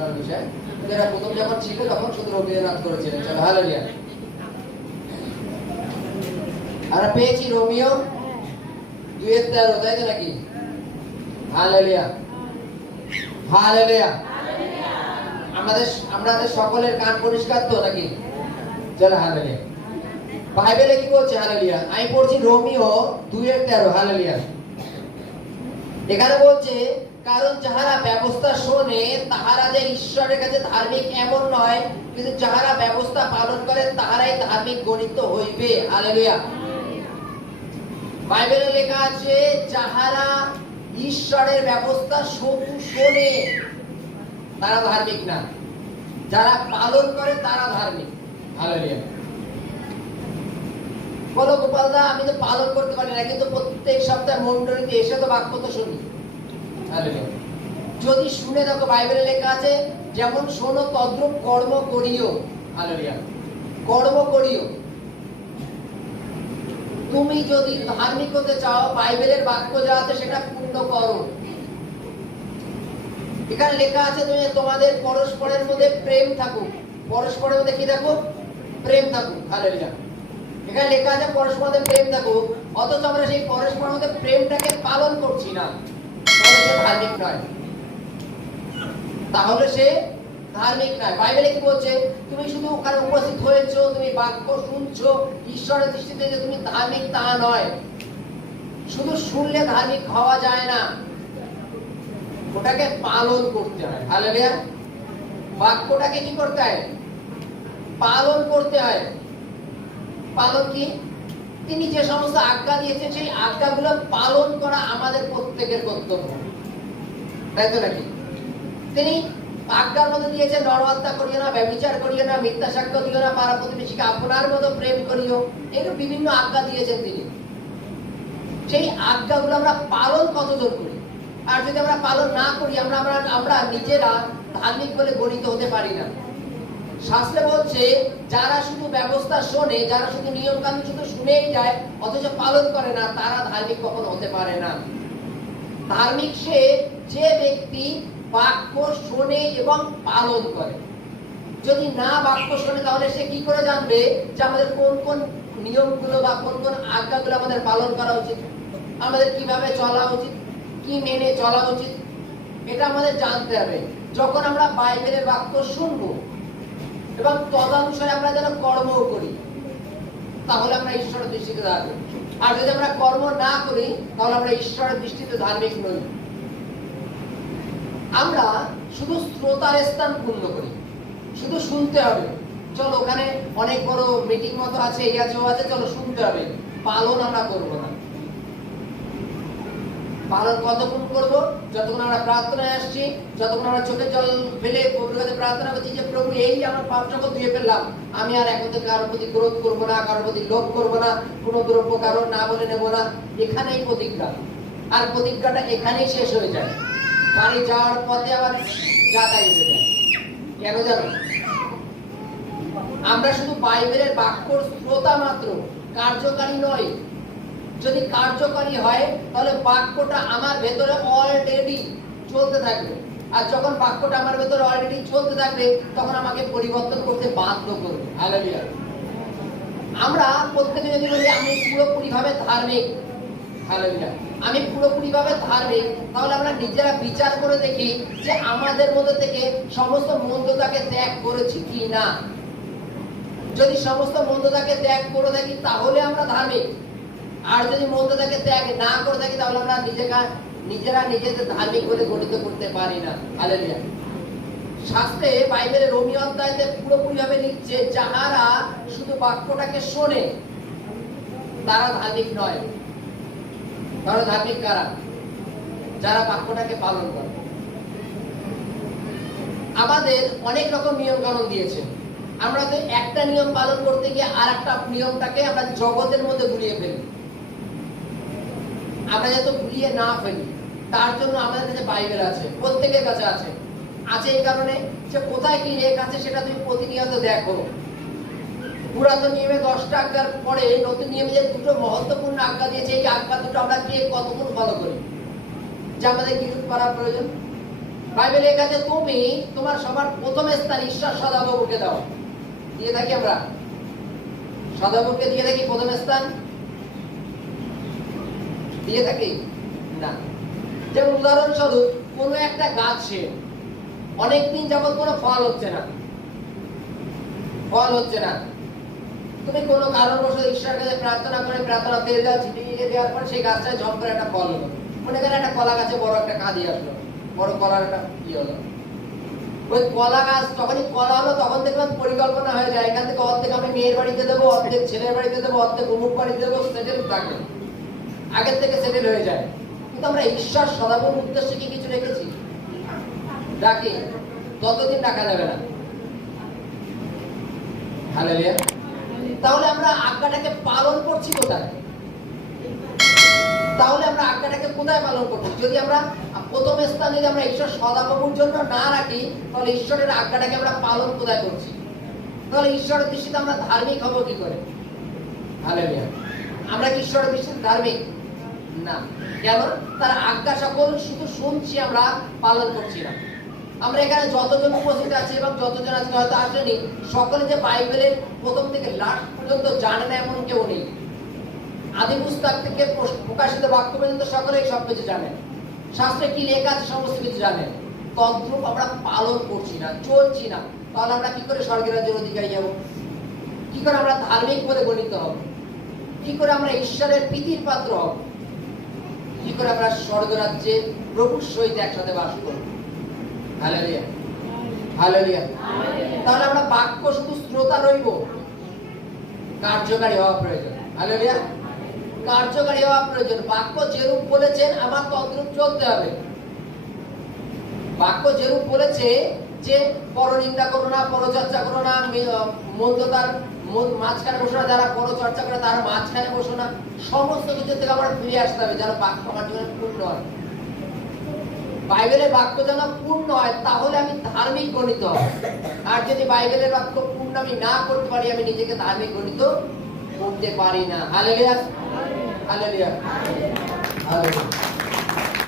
Personal বিষয়। কিন্তু এটা প্রথম যখন ছিল, তখন শুধু রবীন্দ্রনাথ করেছিলেন। চলো, হালেলিয়া। আমরা পেয়েছি রোমিও দুয়ের তেরো, তাই তো নাকি? হালেলিয়া। হালেলিয়া। আমাদের আমাদের সকলের কান পরিষ্কার তো নাকি? চলো, হালেলিয়া। বাইবেলে কি বলছে, হালেলিয়া? আমি পড়ছি রোমিও দুয়ের তেরো, হালেলিয়া। এখানে বলছে কারণ যাহারা ব্যবস্থা শোনে তাহারা যে ঈশ্বরের কাছে ধার্মিক এমন নয়, কিন্তু যাহারা ব্যবস্থা পালন করে তাহারাই ধার্মিক গণিত হইবে। হালেলুয়া বাইবেলে লেখা আছে, যাহারা ঈশ্বরের ব্যবস্থা শোনে তারা ধার্মিক না। যারা পালন করে, তারা ধার্মিক। হালেলুয়া বলো গোপালদা, আমি তো পালন করতে পারি না, কিন্তু প্রত্যেক সপ্তাহে মন্ডলীতে এসে তো বাক্য তো শুনি। যদি শুনে দেখো বাইবেলে লেখা আছে, যেমন শোনো তদ্রুপ কর্ম করিও। কর্ম করিও। তুমি যদি ধার্মিক হতে চাও, বাইবেলের বাক্য যা আছে সেটা পূর্ণ করো। এখানে লেখা আছে তুমি তোমাদের পরস্পরের মধ্যে প্রেম থাকুক। পরস্পরের মধ্যে কি থাকুক? প্রেম থাকুক। হালেলুয়া এখানে লেখা আছে পরস্পরের মধ্যে প্রেম থাকুক, অথচ আমরা সেই পরস্পরের মধ্যে প্রেমটাকে পালন করছি না। তাহলে সে ধার্মিক নয়। বাইবেলে কি বলছে? তুমি শুধু ওখানে উপস্থিত হয়েছো, তুমি বাক্য শুনছো, ঈশ্বরের দৃষ্টিতে যে তুমি ধার্মিক তা নয়। শুধু শুনলে ধার্মিক হওয়া যায় না। ওটাকে পালন করতে হয়। হালেলুয়া। বাক্যটাকে কি করতে হয়? পালন করতে হয়। পালন কি? তিনি যে সমস্ত আজ্ঞা দিয়েছেন, সেই আজ্ঞাগুলো পালন করা আমাদের প্রত্যেকের কর্তব্য। তাই নাকি? তিনি আজ্ঞার মধ্যে দিয়েছেন নরহত্যা করিও না ব্যবিচার করিও না, মিথ্যা সাক্ষ্য দিও না পাড়া প্রতিবেশীকে আপনার মতো প্রেম করিও। এরকম বিভিন্ন আজ্ঞা দিয়েছেন তিনি। সেই আজ্ঞাগুলো আমরা পালন কতদূর করি? আর যদি আমরা পালন না করি, আমরা আমরা নিজেরা ধার্মিক বলে গণিত হতে পারি না। শাস্ত্রে বলছে, যারা শুধু ব্যবস্থা শোনে, যারা শুধু নিয়ম কানুন শুধু শুনেই যায়, অথচ পালন করে না, তারা ধার্মিক কখনো হতে পারে না। ধার্মিক সে, যে ব্যক্তি বাক্য শোনে এবং পালন করে। যদি না বাক্য শোনে, তাহলে সে কি করে জানবে যে আমাদের কোন কোন নিয়মগুলো বা কোন কোন আজ্ঞাগুলো আমাদের পালন করা উচিত? আমাদের কীভাবে চলা উচিত? কি মেনে চলা উচিত? এটা আমাদের জানতে হবে। যখন আমরা বাইবেলের বাক্য শুনব এবং তদানুসারে আমরা যেন কর্মও করি, তাহলে আমরা ঈশ্বরের দৃষ্টিতে ধার্মিক আর যদি আমরা কর্ম না করি, তাহলে আমরা ঈশ্বরের দৃষ্টিতে ধার্মিক নই। আমরা শুধু শ্রোতার স্থান পূর্ণ করি, শুধু শুনতে হবে। চলো, ওখানে অনেক বড় মিটিং মতো আছে, এই আছে, ও আছে, চলো, শুনতে হবে। পালন আমরা করব না। পালন কতক্ষণ করব। যতক্ষণ আমরা প্রার্থনায় আসছি, যতক্ষণ আমরা চোখে জল ফেলে প্রভুর প্রার্থনা করছি যে, প্রভু, এই আমার পাপ ধুয়ে ফেললাম, আমি আর এখন থেকে কারোর প্রতি ক্রোধ করব না, কারোর প্রতি লোভ করব না, কোনো দ্রব্য কারোর না বলে নেব না, এখানেই প্রতিজ্ঞা। আর প্রতিজ্ঞাটা এখানেই শেষ হয়ে যায়। বাড়ি যাওয়ার পথে আবার যাতাই হয়ে যায়। কেন জানো? আমরা শুধু বাইবেলের বাক্যর শ্রোতা মাত্র, কার্যকারী নয় যদি কার্যকারী হয়, তাহলে বাক্যটা আমার ভেতরে অলরেডি চলতে থাকবে। আর যখন বাক্যটা আমার ভেতরে অলরেডি চলতে থাকবে, তখন আমাকে পরিবর্তন করতে বাধ্য করবে। আমরা প্রত্যেকে যদি বলি, আমি পুরোপুরি ভাবে ধার্মিক। হালেলুয়া আমি পুরোপুরি ভাবে ধার্মিক? তাহলে আমরা নিজেরা বিচার করে দেখি যে আমাদের মধ্যে থেকে সমস্ত মন্দতাকে ত্যাগ করেছি কি না যদি সমস্ত মন্দতাকে ত্যাগ করে থাকি, তাহলে আমরা ধার্মিক। আর যদি মন্দতাকে ত্যাগ না করে থাকি, তাহলে আমরা নিজেরা নিজেরা নিজেদের ধার্মিক বলে গঠিত করতে পারি না। হালেলুয়া। শাস্ত্রে বাইবেলে রোমি অধ্যায়তে লিখছে, যাহারা শুধু বাক্যটাকে শোনে, তারা ধার্মিক নয়। ধার্মিক কারা? যারা বাক্যটাকে পালন করে। আমাদের অনেক রকম নিয়ম কানুন দিয়েছে। আমরা তো একটা নিয়ম পালন করতে গিয়ে আর একটা নিয়মটাকে আমরা জগতের মধ্যে গুলিয়ে ফেলি। আমরা যাতে গুলিয়ে না ফেলি, তার জন্য আমাদের কাছে বাইবেল আছে, প্রত্যেকের কাছে আছে। আছে এই কারণে যে কোথায় কি লেখ আছে সেটা তুমি প্রতিনিয়ত দেখো। পুরাতন নিয়মে দশটা আজ্ঞার পরে নতুন নিয়মে যে দুটো মহত্বপূর্ণ আজ্ঞা দিয়েছে, এই আজ্ঞা দুটো আমরা কে কতক্ষণ ফলো করি? যে আমাদের কি করা প্রয়োজন। বাইবেলে লেখা আছে, তুমি তোমার সবার প্রথম স্থান ঈশ্বর সদাবাবুকে দাও। দিয়ে থাকি আমরা। সদাবাবুকে দিয়ে থাকি প্রথম স্থান। দিয়ে থাকি? না। যেমন উদাহরণস্বরূপ, কোনো একটা গাছে অনেকদিন যাবত কোনো ফল হচ্ছে না। ফল হচ্ছে না। তুমি কোনো কারণবশত ঈশ্বরের কাছে প্রার্থনা করে প্রার্থনা তেল দেওয়া, ছিটিয়ে দেওয়ার পর সেই গাছটা ঝপ করে একটা ফল হলো। মনে করেন একটা কলা গাছে বড় একটা কাঁদি আসলো। বড় কলার একটা ই হলো। ওই কলা গাছ যখনই কলা হলো, তখন দেখলাম পরিকল্পনা হয়ে যায়। এখান থেকে অর্ধেক আমি মেয়ের বাড়িতে দেবো, অর্ধেক ছেলের বাড়িতে দেবো, অর্ধেক অমুক বাড়িতে দেবো সেটেল থাকে আগের থেকে সেটেল হয়ে যায়। কিন্তু আমরা ঈশ্বর সদাবন উদ্দেশ্যে কি কিছু রেখেছি? ডাকি, ততদিন ডাকা যাবে না। হালেলুয়া। তাহলে আমরা আজ্ঞাটাকে পালন করছি কোথায়? তাহলে আমরা আজ্ঞাটাকে কোথায় পালন করছি? যদি আমরা প্রথম স্থানে যদি আমরা ঈশ্বর সদাপ্রভুর জন্য না রাখি, তাহলে ঈশ্বরের আজ্ঞাটাকে আমরা পালন কোথায় করছি? তাহলে ঈশ্বরের দৃষ্টিতে আমরা ধার্মিক হব কি করে? হালেলুয়া। আমরা কি ঈশ্বরের দৃষ্টিতে ধার্মিক? না। কেন? তার আজ্ঞা সকল, শুধু শুনছি আমরা, পালন করছি না। আমরা এখানে যতজন উপস্থিত আছে এবং যতজন আজকে হয়তো আসেনি, সকলে যে বাইবেলের প্রথম থেকে লাস্ট পর্যন্ত জানে না এমন কেউ নেই। আদি পুস্তক থেকে প্রকাশিত বাক্য পর্যন্ত সকলেই সব কিছু জানে। শাস্ত্রে কি লেখা আছে সমস্ত কিছু জানেন তদ্রূপ আমরা পালন করছি না, চলছি না। তাহলে আমরা কি করে স্বর্গের রাজ্যের অধিকারী যাব কি করে আমরা ধার্মিক বলে গণিত হব? কি করে আমরা ঈশ্বরের প্রীতির পাত্র হব? কি করে আমরা স্বর্গরাজ্যে প্রভুর সহিত একসাথে বাস করব? হালেলুয়া। হালেলুয়া। তাহলে আমরা বাক্য শুধু শ্রোতা রইব? কার্যকারী হওয়া প্রয়োজন। হালেলুয়া। কার্যকারী হওয়া প্রয়োজন। বাক্য যেরূপ বলেছেন আমার তদ্রূপ চলতে হবে। বাক্য যেরূপ বলেছে যে পরনিন্দা করো না পরচর্চা করো না মন্দতার মন- মাঝখানে বসো না যারা পরচর্চা করে তারা মাঝখানে বসো না। সমস্ত কিছু থেকে আমরা ফিরে আসতে হবে যেন বাক্য আমার জীবনে পূর্ণ হয়। বাইবেলের বাক্য যেন পূর্ণ হয় তাহলে আমি ধার্মিক গণিত আর যদি বাইবেলের বাক্য পূর্ণ আমি না করতে পারি আমি নিজেকে ধার্মিক গণিত করতে পারি না। Hallelujah hallelujah hallelujah